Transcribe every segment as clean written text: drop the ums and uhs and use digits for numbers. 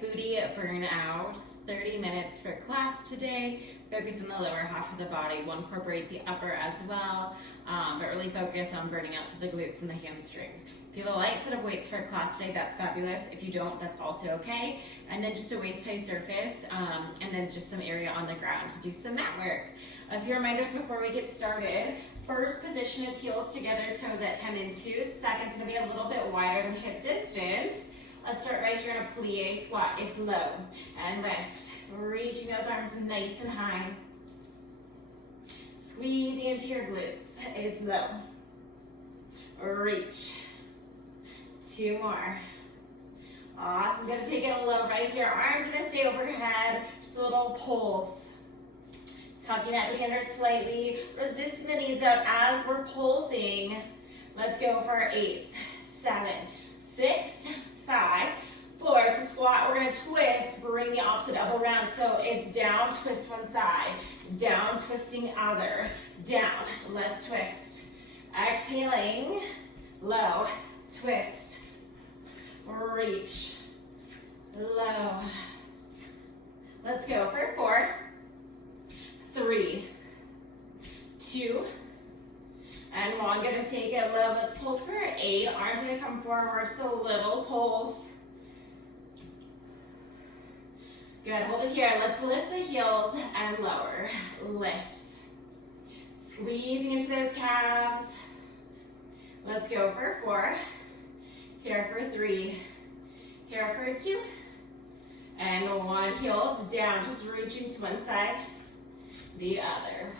booty burnout. 30 minutes for class today. Focus on the lower half of the body. We'll incorporate the upper as well, but really focus on burning out through the glutes and the hamstrings. If you have a light set of weights for class today, that's fabulous. If you don't, that's also okay. And then just a waist-high surface, and then just some area on the ground to do some mat work. A few reminders before we get started. First position is heels together, toes at 10 and 2. Second's gonna be a little bit wider than hip distance. Let's start right here in a plie squat. It's low and lift. Reaching those arms nice and high. Squeezing into your glutes. It's low. Reach. 2 more. Awesome. Gonna take it low right here. Arms are gonna stay overhead. Just a little pulse. Tucking that knee under slightly. Resist the knees out as we're pulsing. Let's go for 8, 7, 6, 5, 4. It's a squat. We're going to twist. Bring the opposite elbow around. So it's down, twist one side. Down, twisting other. Down. Let's twist. Exhaling. Low. Twist. Reach. Low. Let's go for 4, 3, 2, and 1. Gonna take it low. Let's pulse for 8. Arms gonna come forward, so little pulse. Good, hold it here. Let's lift the heels and lower. Lift. Squeezing into those calves. Let's go for 4. Here for 3. Here for 2. And 1. Heels down, just reaching to one side, the other.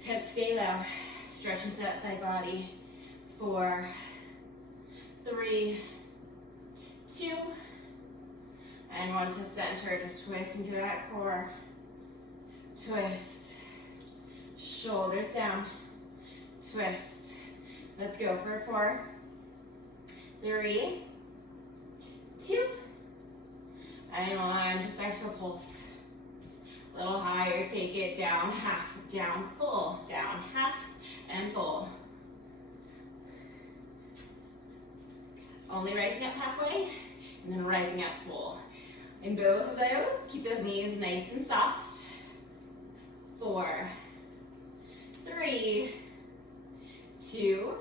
Hips stay low. Stretch into that side body. 4, 3, 2, and 1 to center. Just twist into that core. Twist. Shoulders down. Twist. Let's go for 4, 3, 2, and 1. Just back to a pulse. A little higher, take it down, half, down, full, down, half, and full. Only rising up halfway, and then rising up full. In both of those, keep those knees nice and soft. 4, 3, 2,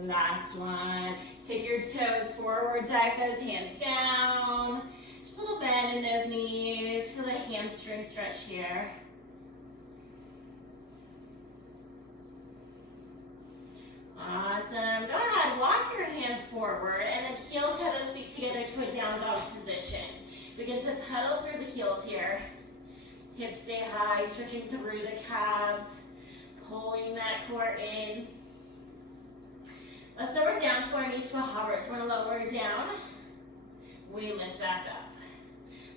last one. Take your toes forward, dive those hands down. Just a little bend in those knees. Feel the hamstring stretch here. Awesome. Go ahead, walk your hands forward and then heel toe those feet together to a down dog position. Begin to pedal through the heels here. Hips stay high, stretching through the calves, pulling that core in. Let's lower down to our knees to a hover. So we're going to lower down. We lift back up.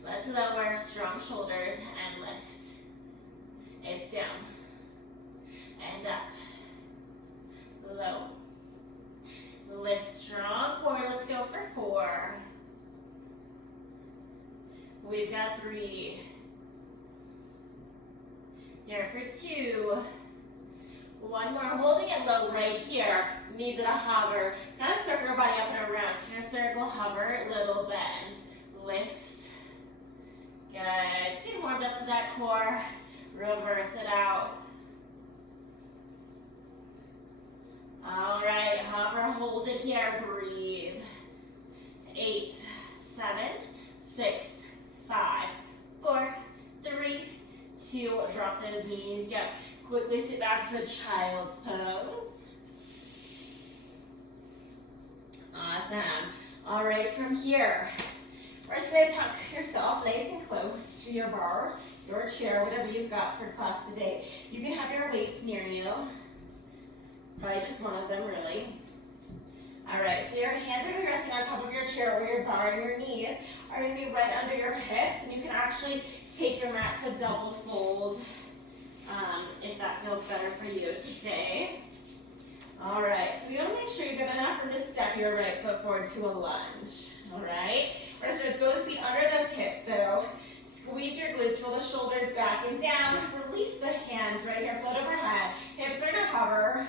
Let's lower, strong shoulders, and lift. It's down, and up, low. Lift, strong core. Let's go for 4. We've got 3. Here for 2. 1 more, holding it low right here. Knees at a hover. Kind of circle your body up and around. So you're going to circle, hover, little bend. Lift. Good. Just get warmed up to that core. Reverse it out. All right, hover, hold it here. Breathe. 8, 7, 6, 5, 4, 3, 2. Drop those knees. Yep. Quickly sit back to a child's pose. Awesome. All right, from here, we're just going to tuck yourself nice and close to your bar, your chair, whatever you've got for class today. You can have your weights near you. Probably just one of them, really. All right, so your hands are going to be resting on top of your chair or your bar, and your knees are going to be right under your hips, and you can actually take your mat to a double fold if that feels better for you today. All right, so you want to make sure you've got enough room to step your right foot forward to a lunge. All right, we're going to start both feet under those hips, though. Squeeze your glutes, roll the shoulders back and down. Release the hands right here, float overhead. Hips are going to hover.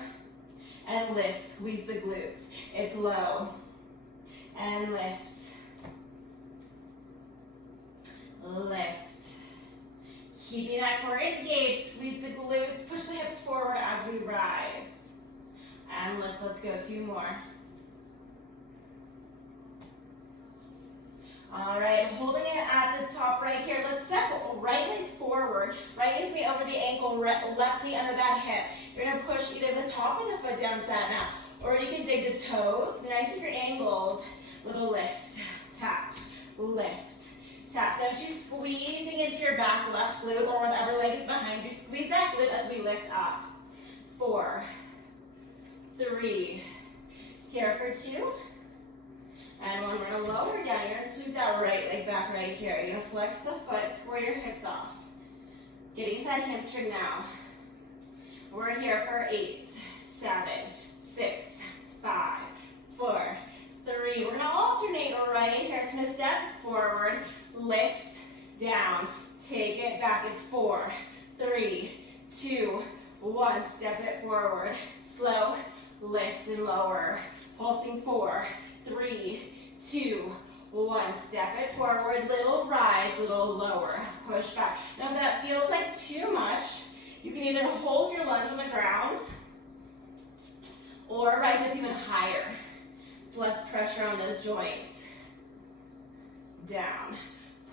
And lift, squeeze the glutes. It's low. And lift. neck, we're engaged. Squeeze the glutes, push the hips forward as we rise. And lift, let's go, 2 more. All right, holding it at the top right here. Let's step right leg forward. Right knee over the ankle, left knee under that hip. You're gonna push either the top of the foot down to that mat, or you can dig the toes, 90 degree angles. Little lift, tap, lift, tap. So as you're squeezing into your back left glute, or whatever leg is behind you, squeeze that glute as we lift up. 4, 3, here for 2. And 1, we're gonna lower down. You're gonna sweep that right leg back right here. You're gonna flex the foot, square your hips off. Getting to that hamstring now. We're here for 8, 7, 6, 5, 4, 3. We're gonna alternate right here. So gonna step forward, lift, down, take it back. It's 4, 3, 2, 1. Step it forward, slow, lift and lower. Pulsing 4, 3, 2, 1. Step it forward, little rise, little lower, push back. Now if that feels like too much, you can either hold your lunge on the ground or rise up even higher. It's less pressure on those joints. Down,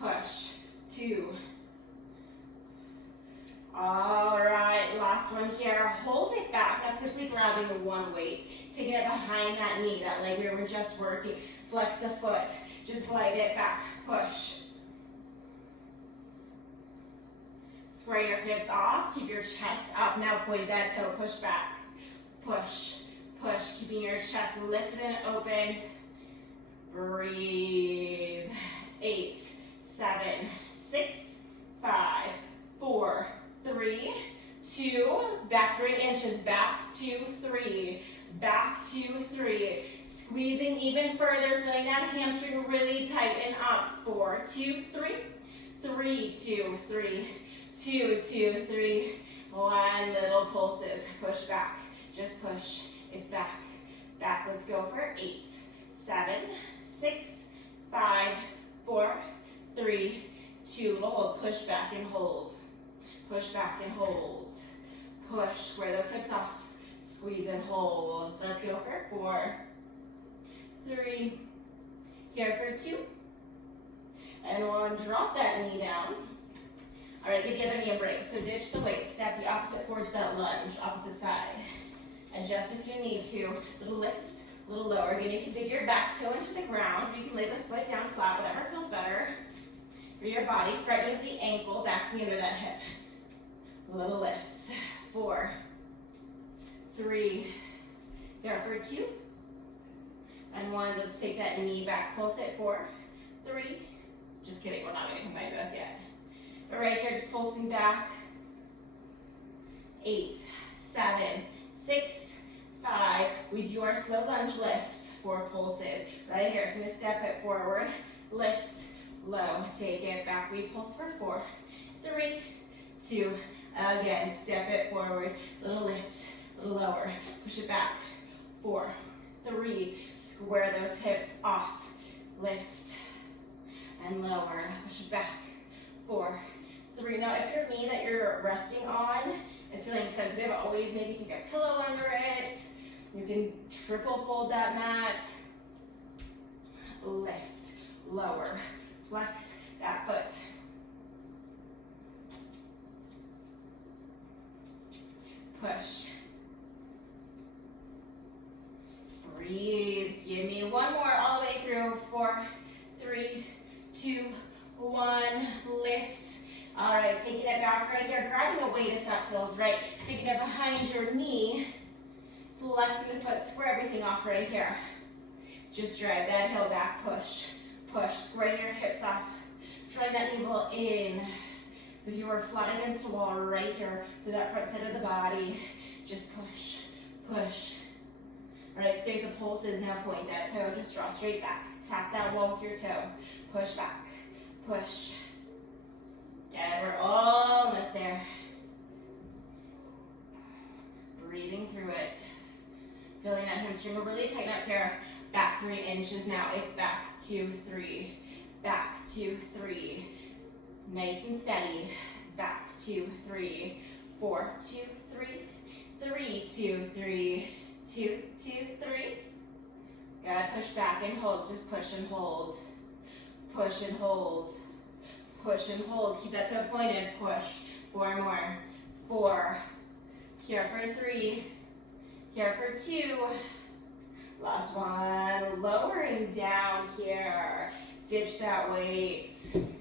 push, 2. All right, last one here. Hold it back. Now quickly grabbing the one weight, taking it behind that knee, that leg we were just working. Flex the foot, just glide it back, push. Square your hips off, keep your chest up. Now point that toe, push back, push, push. Keeping your chest lifted and opened. Breathe. 8, 7, 6, 5, 4, 3, 2, back 3 inches, back 2, 3, back 2, 3. Squeezing even further, feeling that hamstring really tighten up. 4, 2, 3, 3, 2, 3, 2, 2, 3. 1, little pulses, push back, just push, it's back, back. Let's go for 8, 7, 6, 5, 4, 3, 2, little hold, push back and hold. Push back and hold. Push, square those hips off. Squeeze and hold. Let's go for 4, 3, here for 2, and 1. Drop that knee down. All right, give the other knee a break. So ditch the weight, step the opposite forward to that lunge, opposite side. Adjust if you need to. Little lift, little lower. Again, you can dig your back toe into the ground, or you can lay the foot down flat, whatever feels better for your body. Front knee of the ankle, back knee under that hip. Little lifts. 4, 3, here for 2, and 1. Let's take that knee back. Pulse it. 4, 3. Just kidding, we're not going to combine both yet. But right here, just pulsing back. 8, 7, 6, 5. We do our slow lunge lift. 4 pulses. Right here, so I'm going to step it forward. Lift, low, take it back. We pulse for 4, 3, 2. Again, step it forward, little lift, little lower, push it back. 4, 3, square those hips off, lift, and lower, push it back. 4, 3. Now, if your knee that you're resting on is feeling sensitive, always maybe take a pillow under it. You can triple fold that mat. Lift, lower, flex that foot. Push. Breathe. Give me 1 more all the way through. 4, 3, 2, 1. Lift. All right, taking it back right here. Grabbing a weight if that feels right. Taking it behind your knee. Flexing the foot. Square everything off right here. Just drive that heel back. Push. Push. Square your hips off. Drawing that navel in. So if you were flat against the wall right here through that front side of the body, just push, push. All right, stay with the pulses. Now point that toe, just draw straight back. Tap that wall with your toe. Push back, push. Good, we're almost there. Breathing through it. Feeling that hamstring, we're really tighten up here. Back 3 inches now. It's back 2, 3, back 2, 3. Nice and steady. back, 2, 3, 4, 2, 3, 3, 2, 3, 2, 2, 3. Good, push back and hold, just push and hold. Push and hold. Push and hold, keep that toe pointed, push. 4 more, 4. Here for 3, here for 2. Last one, lower and down here. Ditch that weight.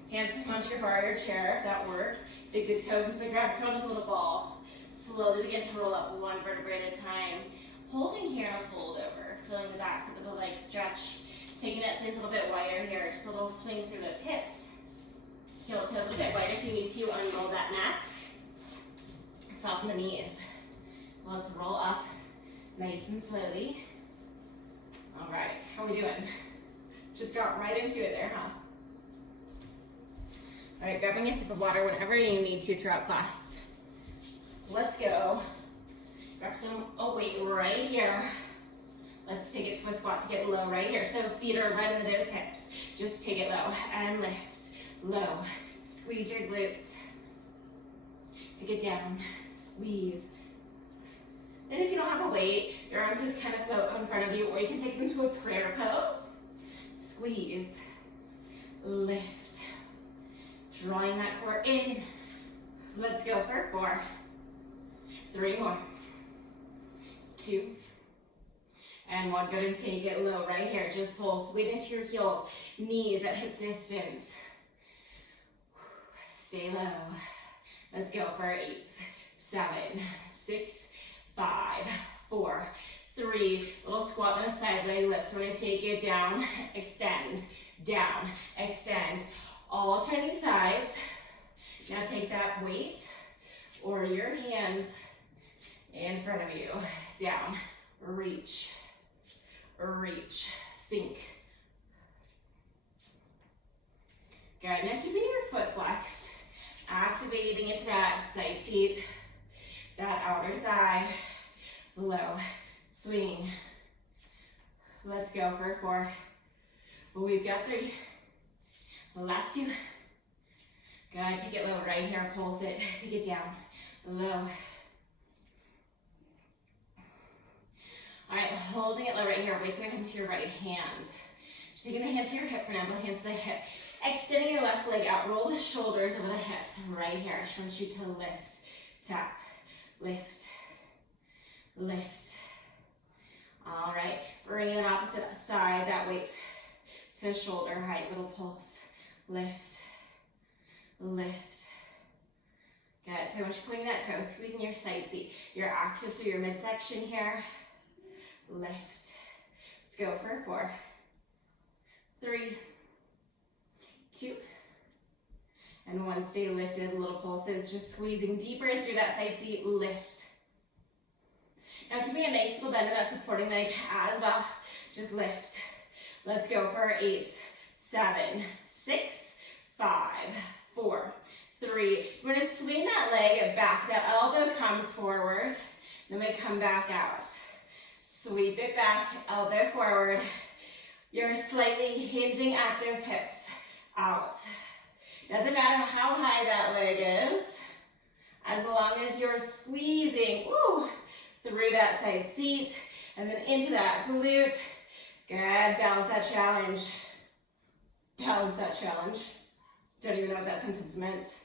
Hands onto your bar or your chair if that works. Dig the toes into the ground, come into a little ball. Slowly begin to roll up 1 vertebrae at a time. Holding here and fold over. Feeling the backs of the legs stretch. Taking that stance a little bit wider here. Just a little swing through those hips. Heel toe a little bit wider if you need to. Unroll that mat. Soften the knees. Let's roll up nice and slowly. All right, how are we doing? Just got right into it there, huh? All right, grabbing a sip of water whenever you need to throughout class. Let's go. Grab some weight right here. Let's take it to a squat to get low right here. So feet are right into those hips. Just take it low and lift, low. Squeeze your glutes. Take it down, squeeze. And if you don't have a weight, your arms just kind of float in front of you, or you can take them to a prayer pose. Squeeze, lift, drawing that core in. Let's go for 4, 3 more, 2, and 1. Good, and take it low right here. Just pull, weight into your heels, knees at hip distance. Stay low. Let's go for 8, 7, 6, 5, 4, 3. Little squat on the side leg. Let's sort of take it down, extend, down, extend. Alternating sides. Now take that weight or your hands in front of you. Down, reach, reach, sink. Good, now keeping your foot flexed. Activating into that side seat, that outer thigh, low, swing. Let's go for 4. We've got 3. Last 2. Good, take it low right here, pulse it, take it down, low. All right, holding it low right here, weight's gonna come to your right hand. Just taking the hand to your hip for now, both hands to the hip. Extending your left leg out, roll the shoulders over the hips, right here. I just want you to lift, tap, lift, lift. All right, bringing it opposite side, that weight to shoulder height, little pulse, lift, lift. Good, so I want you pointing that toe, squeezing your side seat. You're active through your midsection here. Lift. Let's go for 4, 3, 2, and 1. Stay lifted, little pulses, just squeezing deeper through that side seat, lift. Now keeping a nice little bend in that supporting leg as well, just lift. Let's go for 8, 7, 6, 5, 4, 3. We're gonna swing that leg back, that elbow comes forward, then we come back out. Sweep it back, elbow forward. You're slightly hinging at those hips. Out. Doesn't matter how high that leg is, as long as you're squeezing through that side seat and then into that glute. Good, balance that challenge. Balance that challenge. Don't even know what that sentence meant.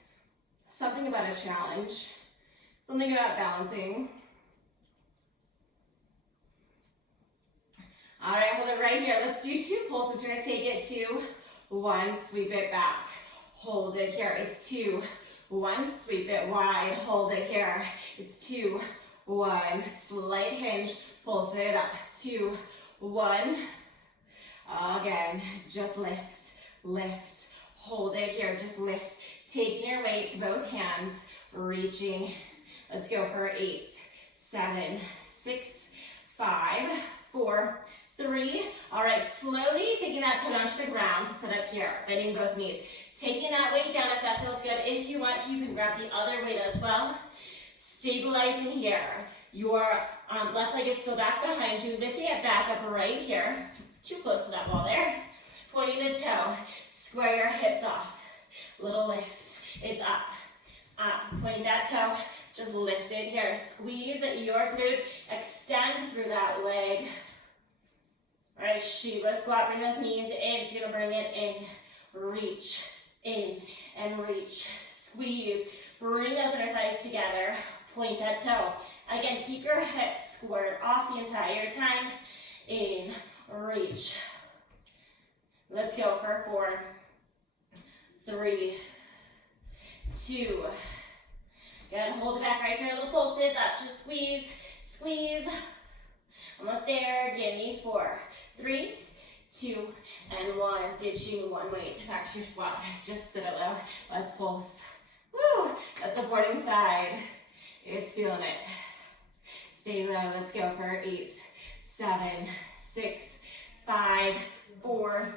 Something about a challenge. Something about balancing. All right, hold it right here. Let's do 2 pulses. We're gonna take it to 1, sweep it back. Hold it here. It's 2, 1, sweep it wide. Hold it here. It's 2, 1, slight hinge. Pulse it up. 2, 1. Again, just lift, lift. Hold it here. Just lift. Taking your weight to both hands, reaching. Let's go for 8, 7, 6, 5, 4, 3. All right, slowly taking that toe down to the ground to sit up here, bending both knees. Taking that weight down if that feels good. If you want to, you can grab the other weight as well. Stabilizing here. Your left leg is still back behind you, lifting it back up right here. Too close to that wall there. Pointing the toe. Square your hips off. Little lift. It's up, Up, point that toe, just lift it here. Squeeze your glute, extend through that leg. All right, Shiva squat, bring those knees in, so you're gonna bring it in, reach, in, and reach, squeeze, bring those inner thighs together, point that toe. Again, keep your hips squared off the entire time, in, reach. Let's go for 4, 3, 2, good, hold it back right here, little pulses, up, just squeeze, squeeze, almost there, give me 4, 3, 2, and 1, ditching one weight, back to your squat, just sit it low, let's pulse, woo, that supporting side, it's feeling it, stay low, let's go for 8, 7, 6, 5, 4,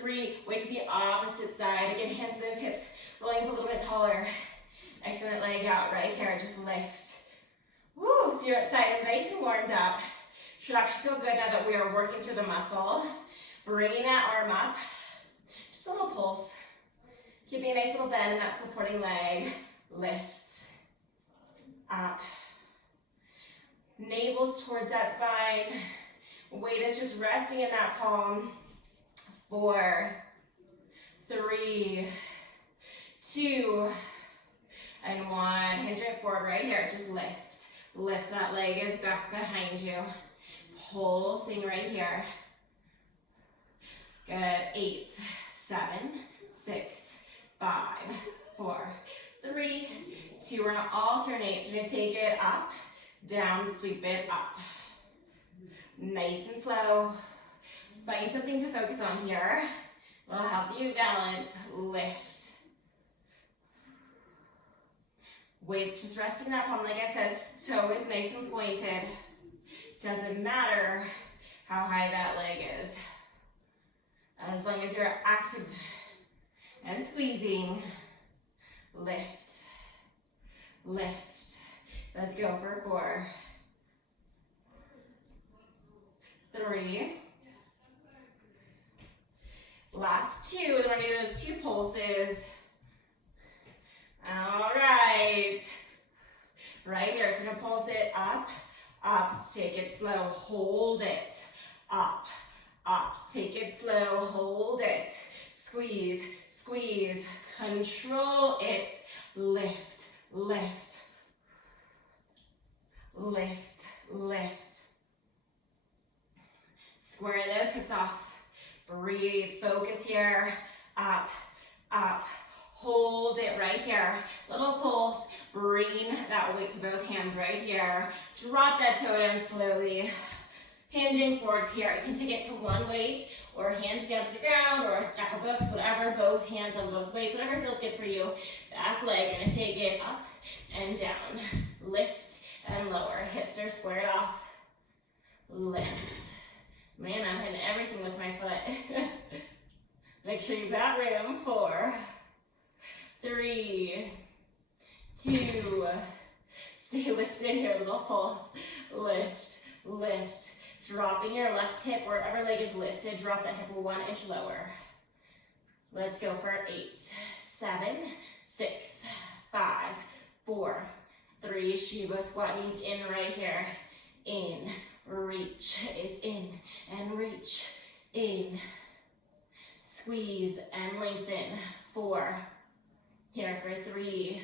3, weight to the opposite side, again, hands to those hips, rolling a little bit taller, excellent leg out right here, just lift, woo, so your side is nice and warmed up, should actually feel good now that we are working through the muscle, bringing that arm up, just a little pulse, keeping a nice little bend in that supporting leg, lift, up, navel's towards that spine, weight is just resting in that palm, 4, 3, 2, and 1, hinge it forward right here, just lift, lift, that leg is back behind you, pulsing right here, good, 8, 7, 6, 5, 4, 3, 2, we're gonna alternate, so we're gonna take it up, down, sweep it up, nice and slow, find something to focus on here, will help you balance, lift, weight's just resting in that palm, like I said, toe is nice and pointed, doesn't matter how high that leg is, as long as you're active and squeezing, lift, lift, let's go for 4, 3, last 2, we're gonna do those 2 pulses, all right, right here, so we're gonna pulse it up, up, take it slow, hold it, up, take it slow, hold it, squeeze, squeeze, control it, lift, lift, lift, lift, square those hips off, breathe, focus here, up, up, hold it right here, little pulse, bring that weight to both hands right here, drop that toe down slowly, hinging forward here, you can take it to one weight, or hands down to the ground, or a stack of books, whatever, both hands on both weights, whatever feels good for you, back leg, you're gonna take it up and down, lift and lower, hips are squared off, lift, man, I'm hitting everything with my foot, make sure you've got room, 4, 3, 2, stay lifted here, little pulse, lift, lift, dropping your left hip, wherever leg is lifted, drop that hip 1 inch lower. Let's go for 8, 7, 6, 5, 4, 3, Shiva squat, knees in right here, in, reach, it's in, and reach, in, squeeze, and lengthen, 4, here for 3,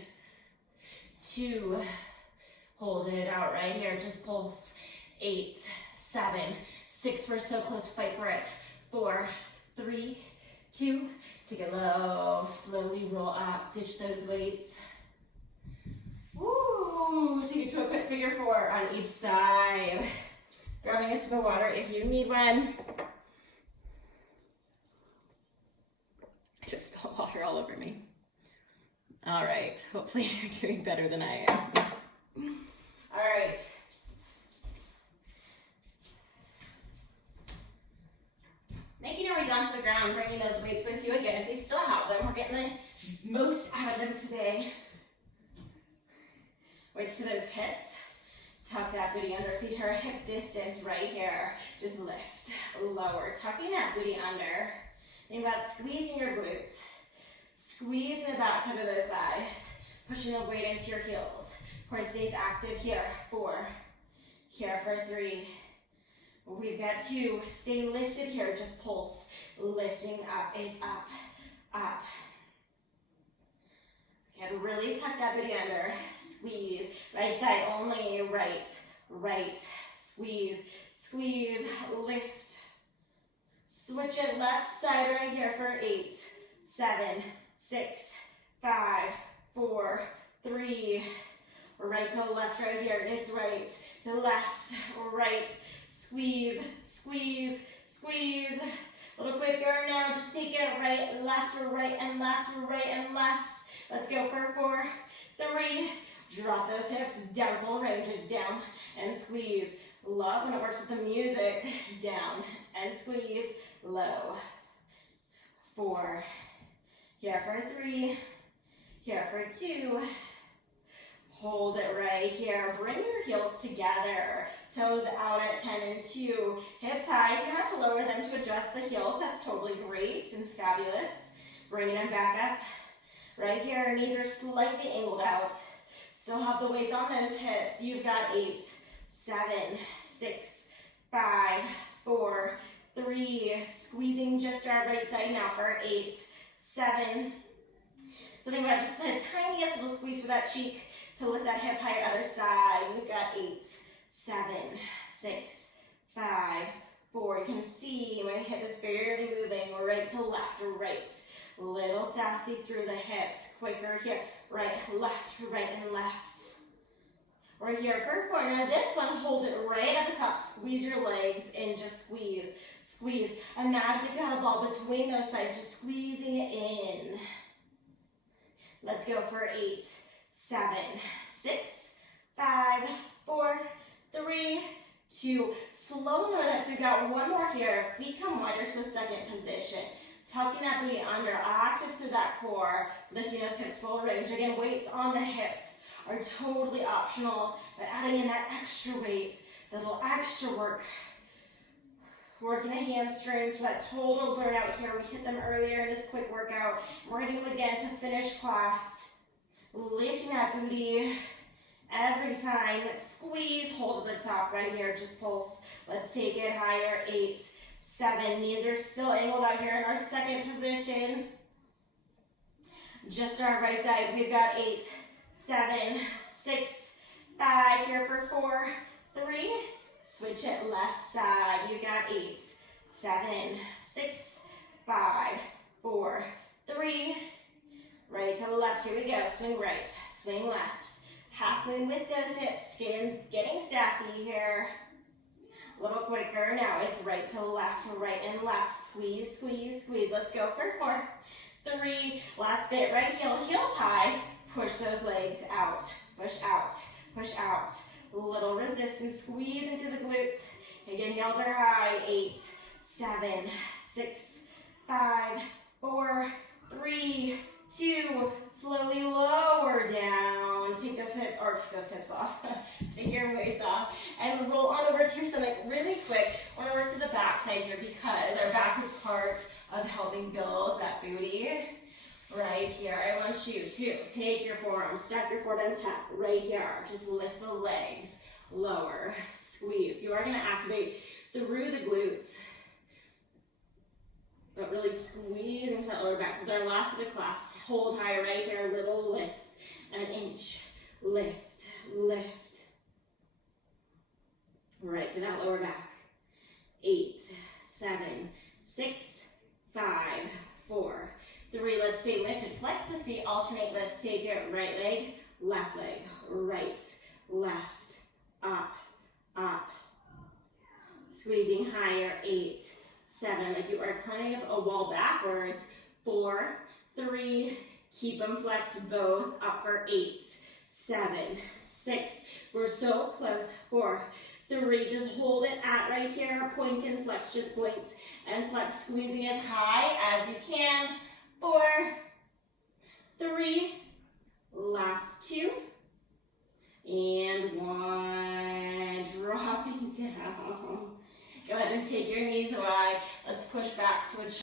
2, hold it out right here, just pulse, 8, 7, 6, we're so close, fight for it, 4, 3, 2, take it low, slowly roll up, ditch those weights, woo, take it to a quick figure 4 on each side, grabbing a sip of water if you need one, I just spilled water all over me. All right, hopefully you're doing better than I am. All right. Making our way down to the ground, bringing those weights with you again. If you still have them, we're getting the most out of them today. Weights to those hips. Tuck that booty under, feet her hip distance right here. Just lift, lower, tucking that booty under. Think about squeezing your glutes. Squeezing the back side of those thighs. Pushing the weight into your heels. Core stays active here. 4. Here for 3. We've got 2. Stay lifted here. Just pulse. Lifting up. It's up. Up. Okay, really tuck that booty under. Squeeze. Right side only. Right. Right. Squeeze. Squeeze. Lift. Switch it left side right here for 8, 7, 6, 5, 4, 3. Right to left right here. It's right to left, right. Squeeze, squeeze, squeeze. A little quicker now. Just take it right, left, right, and left, right, and left. Let's go for 4, 3. Drop those hips down, full range. It's down and squeeze. Love when it works with the music. Down and squeeze. Low. 4. Here for 3. Here for 2. Hold it right here. Bring your heels together. Toes out at 10 and 2. Hips high. If you have to lower them to adjust the heels, that's totally great and fabulous. Bringing them back up. Right here, knees are slightly angled out. Still have the weights on those hips. You've got 8, 7, 6, 5, 4, 3. Squeezing just our right side now for 8, 7. So think about just a tiniest little squeeze for that cheek to lift that hip higher, other side. We've got 8, 7, 6, 5, 4. You can see my hip is barely moving right to left or right. Little sassy through the hips. Quicker here. Right, left, right, and left. We're here for 4. Now this one, hold it right at the top. Squeeze your legs and just squeeze, squeeze. Imagine if you had a ball between those sides, just squeezing it in. Let's go for 8, 7, 6, 5, 4, 3, 2. Slow lower that. So we've got 1 more here. Feet come wider to a second position. Tucking that booty under, active through that core, lifting those hips full range. Again, weights on the hips are totally optional, but adding in that extra weight, that little extra work. Working the hamstrings for that total burnout here. We hit them earlier in this quick workout. We're hitting them again to finish class. Lifting that booty every time. Squeeze, hold at the top right here, just pulse. Let's take it higher. 8, 7. Knees are still angled out here in our second position. Just our right side. We've got 8, 7, 6, 5. Here for 4, 3. Switch it left side. You've got 8, 7, 6, 5, 4, 3. Right to left. Here we go. Swing right, swing left. Half moon with those hips. Skin getting sassy here. A little quicker. Now it's right to left, right and left. Squeeze, squeeze, squeeze. Let's go for 4, 3. Last bit. Right heel, heels high. Push those legs out. Push out, push out. Little resistance. Squeeze into the glutes. Again, heels are high. 8, 7, 6, 5, 4, 3, 2. Slowly lower down. Take those hips off. Take your weights off and roll on over to your stomach really quick. I want to work to the back side here because our back is part of helping build that booty. Right here, I want you to take your forearms, stack your forearm on top, right here. Just lift the legs, lower, squeeze. You are going to activate through the glutes, but really squeeze into that lower back. So it's our last bit of class. Hold high right here, little lifts, an inch, lift, lift. Right for that lower back. 8, 7, 6, 5, 4, 3. Let's stay lifted. Flex the feet, alternate lifts. Take your right leg, right, left, up, up. Squeezing higher. 8, 7. Like you are climbing up a wall backwards. 4, 3. Keep them flexed both. Up for 8, 7, 6. We're so close. 4, 3. Just hold it at right here. Point and flex. Just point and flex. Squeezing as high as you can. 4, 3, last 2, and 1, dropping down. Go ahead and take your knees wide. Let's push back to a